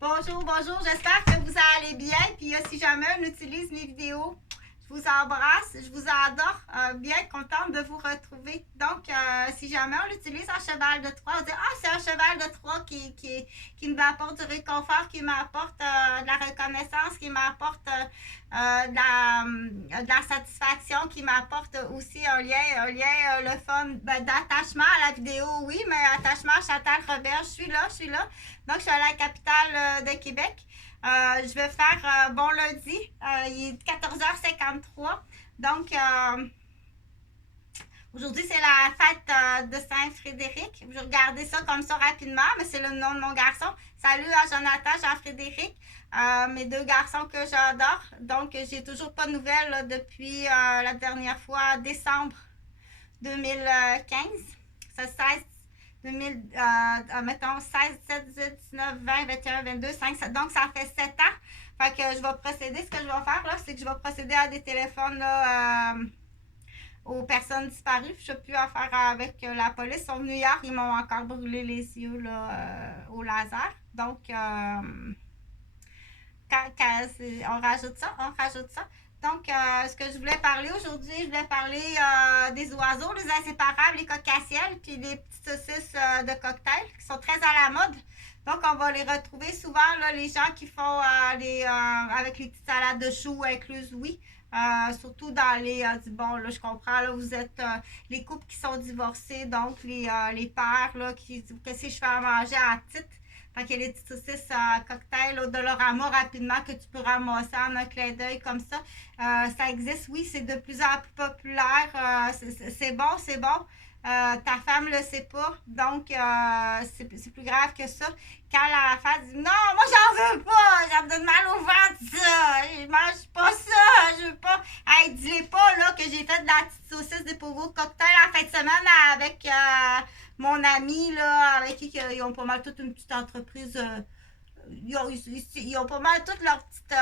Bonjour, bonjour, j'espère que vous allez bien. Puis si jamais on utilise mes vidéos, je vous embrasse, je vous adore, bien contente de vous retrouver. Donc, si jamais on utilise un cheval de Troie, on dit « Ah, c'est un cheval de Troie qui m'apporte du réconfort, qui m'apporte de la reconnaissance, qui m'apporte de la satisfaction, qui m'apporte aussi un lien le fun d'attachement à la vidéo, oui, mais attachement à Chantal-Robert, je suis là. Donc, je suis à la capitale de Québec. Je vais faire bon lundi. Il est 14h53. Donc, aujourd'hui, c'est la fête de Saint-Frédéric. Je vais regarder ça comme ça rapidement, mais c'est le nom de mon garçon. Salut à Jonathan, Jean-Frédéric, mes deux garçons que j'adore. Donc, j'ai toujours pas de nouvelles là, depuis la dernière fois, décembre 2015. Ça 16 2000, mettons 16, 17, 18, 19, 20, 21, 22, 5, donc ça fait 7 ans. Fait que je vais procéder, ce que je vais faire là, c'est que je vais procéder à des téléphones là, aux personnes disparues. Je n'ai plus affaire avec la police. Ils sont venus hier, ils m'ont encore brûlé les yeux là, au laser. Donc, on rajoute ça. Donc, ce que je voulais parler aujourd'hui, je voulais parler des oiseaux, les inséparables, les cocassiels, puis les petites saucisses de cocktail qui sont très à la mode. Donc, on va les retrouver souvent, là, les gens qui font avec les petites salades de choux incluses, oui. Surtout dans les bon là je comprends là vous êtes les couples qui sont divorcés, donc les pères là qui qu'est-ce que je fais à manger à titre. Fait qu'il y a les petites saucisses cocktail au Dollarama rapidement que tu peux ramasser en un clin d'œil comme ça. Ça existe, oui, c'est de plus en plus populaire. C'est bon. Ta femme le sait pas, donc c'est plus grave que ça. Quand la femme dit non, moi j'en veux pas, ça me donne mal au ventre, ça, je mange pas ça, je veux pas. Hey, dis-les pas là que j'ai fait de la petite saucisse des pauvres cocktails en fin de semaine avec mon ami là, avec qui ils ont pas mal toute une petite entreprise. Ils ont pas mal toutes leur petite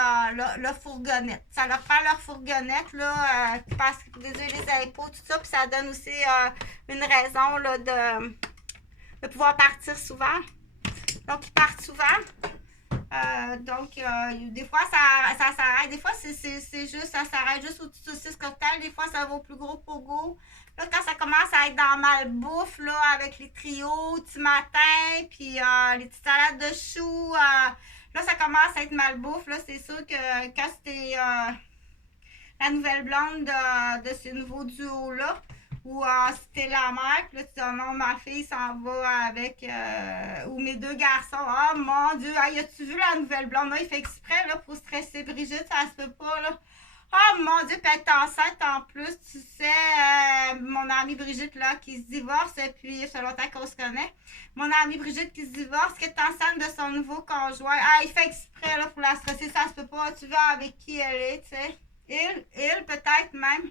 leur fourgonnette. Ça leur prend leur fourgonnette là, parce que les impôts, tout ça, puis ça donne aussi une raison là, de pouvoir partir souvent. Donc ils partent souvent. Des fois ça s'arrête, des fois c'est juste, ça s'arrête juste aux petites saucisses cocktail, des fois ça va au plus gros pogo. Là, quand ça commence à être dans malbouffe, là, avec les trios du matin, puis les petites salades de choux, là, ça commence à être malbouffe, là, c'est sûr que quand c'était la nouvelle blonde de ce nouveau duo-là, ou c'était la mère, puis là, tu dis, oh non, ma fille s'en va avec, ou mes deux garçons, oh mon Dieu, hey, as-tu vu la nouvelle blonde? Là, il fait exprès, là, pour stresser Brigitte, ça se peut pas, là. Oh mon Dieu, puis elle est enceinte en plus, tu sais, mon amie Brigitte, là, qui se divorce, puis ça fait longtemps qu'on se connaît. Mon amie Brigitte qui se divorce, qui est enceinte de son nouveau conjoint. Ah, il fait exprès, là, pour la stresser, ça se peut pas, tu vois avec qui elle est, tu sais. Il peut-être même.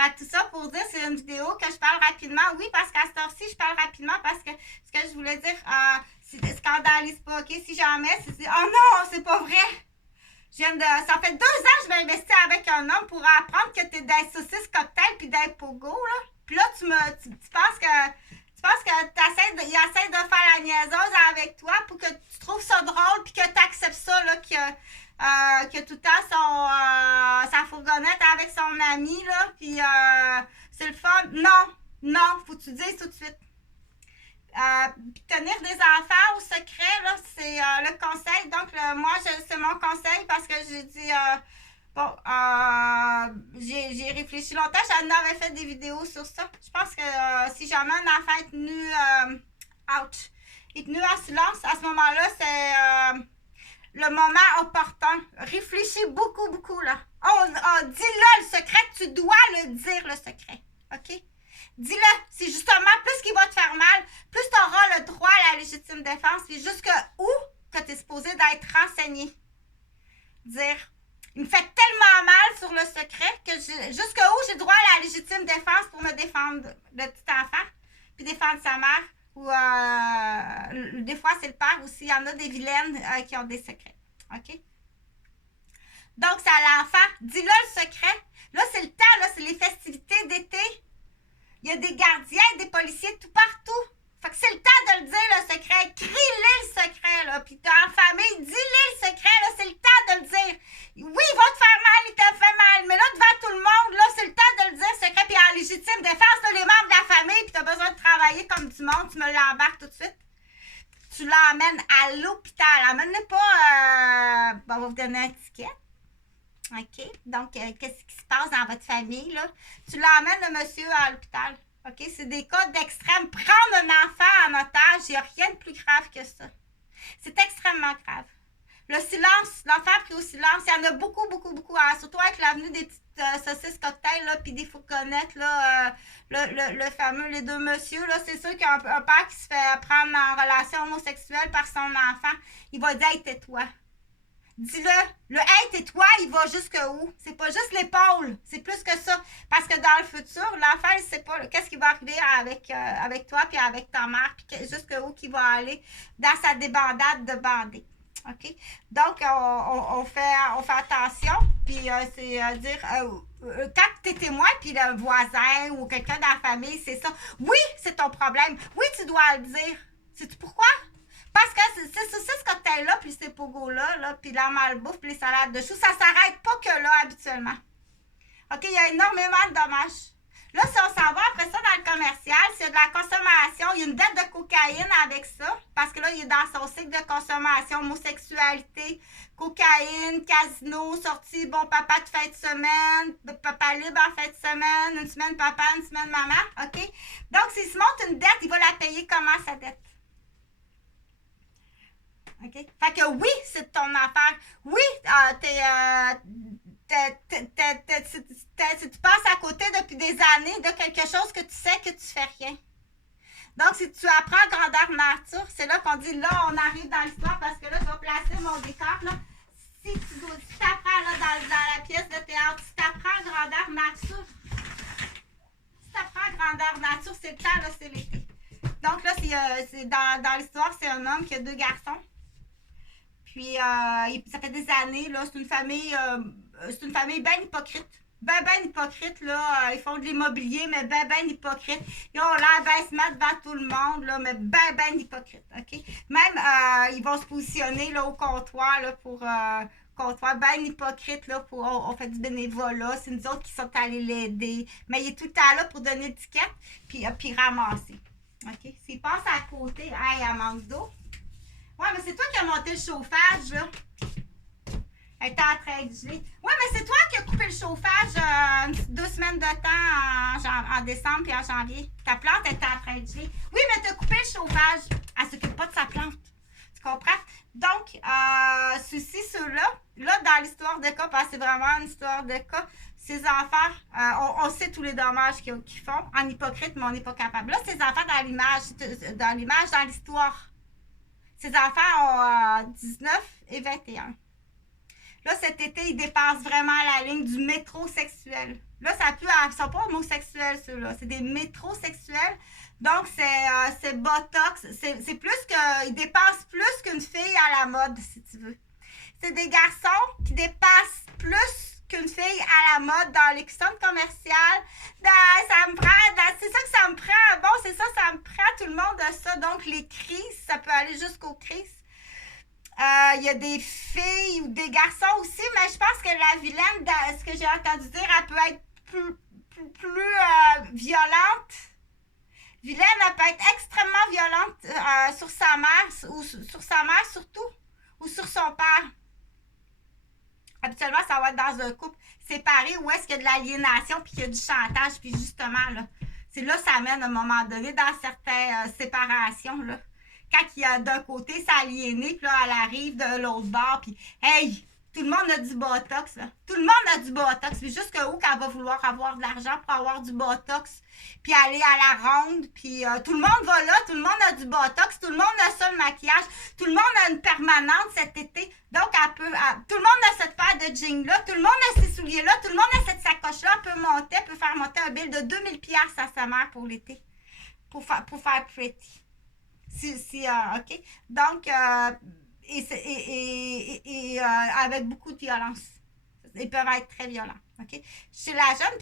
Fait que tout ça pour dire, c'est une vidéo que je parle rapidement. Oui, parce qu'à cette heure-ci, je parle rapidement parce que ce que je voulais dire, scandalise pas, ok? Si jamais, oh non, c'est pas vrai! Ça fait 2 ans que je vais investir avec un homme pour apprendre que t'es des saucisses cocktail puis des pogo, là. Puis là, tu penses que il essaie de faire la niaiseuse avec toi pour que tu trouves ça drôle puis que tu acceptes ça, là, que tout le temps sa fourgonnette avec son ami, là, puis c'est le fun. Non, faut que tu dises tout de suite. Tenir des enfants au secret, là, c'est le conseil. Donc, moi, c'est mon conseil parce que j'ai dit, j'ai réfléchi longtemps. J'en avais fait des vidéos sur ça. Je pense que si jamais un enfant est tenu, est tenu en silence, à ce moment-là, c'est le moment opportun. Réfléchis beaucoup, là. Dis-le le secret. Tu dois le dire, le secret. OK? Dis-le, c'est justement plus qu'il va te faire mal, plus tu auras le droit à la légitime défense, puis jusqu'où que tu es supposé d'être renseigné. Dire, il me fait tellement mal sur le secret que jusqu'où j'ai droit à la légitime défense pour me défendre le petit enfant, puis défendre sa mère, ou des fois c'est le père aussi, il y en a des vilaines qui ont des secrets. OK? Donc, c'est à l'enfant, dis-le le secret. Là, c'est le temps, là, c'est les festivités d'été. Il y a des gardiens, des policiers tout partout. Fait que c'est le temps de le dire, le secret. Crie-le le secret, là. Puis tu l'emmènes à l'hôpital. Emmène-le pas, on va vous donner un ticket. OK? Donc, qu'est-ce qui se passe dans votre famille, là? Tu l'emmènes, le monsieur, à l'hôpital. OK? C'est des cas d'extrême. Prendre un enfant en otage, il n'y a rien de plus grave que ça. C'est extrêmement grave. Le silence, l'enfant pris au silence, il y en a beaucoup, beaucoup, beaucoup. Hein, surtout avec l'avenue des petites saucisses cocktails, là, puis des fourgonnettes, là, le fameux, les deux messieurs, là, c'est sûr qu'un père qui se fait prendre en relation homosexuelle par son enfant, il va dire « Hey, tais-toi ». Dis-le, le « Hey, tais-toi », il va jusqu'où? C'est pas juste l'épaule, c'est plus que ça. Parce que dans le futur, l'enfant, il sait pas qu'est-ce qui va arriver avec toi, puis avec ta mère, puis jusqu'où qu'il va aller dans sa débandade de bandés. OK? Donc, on fait attention, puis c'est dire, quand tu es témoin, puis le voisin ou quelqu'un dans la famille, c'est ça. Oui, c'est ton problème. Oui, tu dois le dire. Sais-tu pourquoi? Parce que c'est ce cocktail-là, puis ces pogos-là, là, puis la malbouffe, puis les salades de choux, ça s'arrête pas que là, habituellement. OK? Il y a énormément de dommages. Là, si on s'en va après ça dans le commercial, c'est de la consommation. Il y a une dette de cocaïne avec ça, parce que là, il est dans son cycle de consommation, homosexualité, cocaïne, casino, sortie, bon papa de fin de semaine, papa libre en fin de semaine, une semaine papa, une semaine maman, OK? Donc, s'il se monte une dette, il va la payer comment, sa dette? OK? Fait que oui, c'est ton affaire. Oui, si tu passes à côté depuis des années de quelque chose que tu sais que tu fais rien. Donc, si tu apprends grandeur nature, c'est là qu'on dit, là, on arrive dans l'histoire parce que là, je vais placer mon décor, là. Si tu t'apprends là, dans la pièce de théâtre, si tu apprends grandeur nature, c'est le temps, là, c'est l'été. Donc, là, c'est dans l'histoire, c'est un homme qui a 2 garçons. Puis, ça fait des années, là, c'est une famille bien hypocrite. Ben hypocrite, là. Ils font de l'immobilier, mais ben hypocrite. Ils ont l'air bien se mettre devant tout le monde, là, mais ben hypocrite, OK? Même, ils vont se positionner, là, au comptoir, là, pour... comptoir bien hypocrite, là, on fait du bénévolat. C'est nous autres qui sommes allés l'aider. Mais il est tout le temps là pour donner l'étiquette, puis ramasser. OK? S'il passe à côté, hey, elle manque d'eau. Ouais, mais c'est toi qui as monté le chauffage, là. Elle était en train de geler. Ouais, mais c'est toi qui as coupé le chauffage 2 semaines de temps en décembre et en janvier. Ta plante était en train de geler. Oui, mais tu as coupé le chauffage. Elle ne s'occupe pas de sa plante. Tu comprends? Donc, ceux-là, là, dans l'histoire de cas, parce que c'est vraiment une histoire de cas, ces enfants, on sait tous les dommages qu'ils font en hypocrite, mais on n'est pas capable. Là, ces enfants, dans l'histoire, ces enfants ont 19 et 21. Là, cet été, ils dépassent vraiment la ligne du métrosexuel. Là, ça pue, ils ne sont pas homosexuels, ceux-là. C'est des métrosexuels. Donc, c'est botox. C'est plus que... Ils dépassent plus qu'une fille à la mode, si tu veux. C'est des garçons qui dépassent plus qu'une fille à la mode dans les centres commerciales. Ça me prend... C'est ça que ça me prend. Bon, c'est ça, ça me prend tout le monde de ça. Donc, les crises, ça peut aller jusqu'aux crises. Il y a des filles ou des garçons aussi, mais je pense que la vilaine, ce que j'ai entendu dire, elle peut être plus violente. Vilaine, elle peut être extrêmement violente sur sa mère, ou sur sa mère surtout, ou sur son père. Habituellement, ça va être dans un couple séparé où est-ce qu'il y a de l'aliénation puis qu'il y a du chantage. Puis justement, là, c'est là que ça amène à un moment donné dans certaines séparations, là. Quand il y a d'un côté, c'est aliéné, puis là, elle arrive de l'autre bord, puis hey, tout le monde a du botox, là. Tout le monde a du botox. Puis jusqu'où qu'elle va vouloir avoir de l'argent pour avoir du botox, puis aller à la ronde, puis tout le monde va là, tout le monde a du botox, tout le monde a ça, le maquillage, tout le monde a une permanente cet été. Donc, tout le monde a cette paire de jeans-là, tout le monde a ces souliers-là, tout le monde a cette sacoche-là, elle peut faire monter un bill de 2000$ à sa mère pour l'été, pour faire pretty. OK? Donc, avec beaucoup de violence. Ils peuvent être très violents. OK? Chez la jeune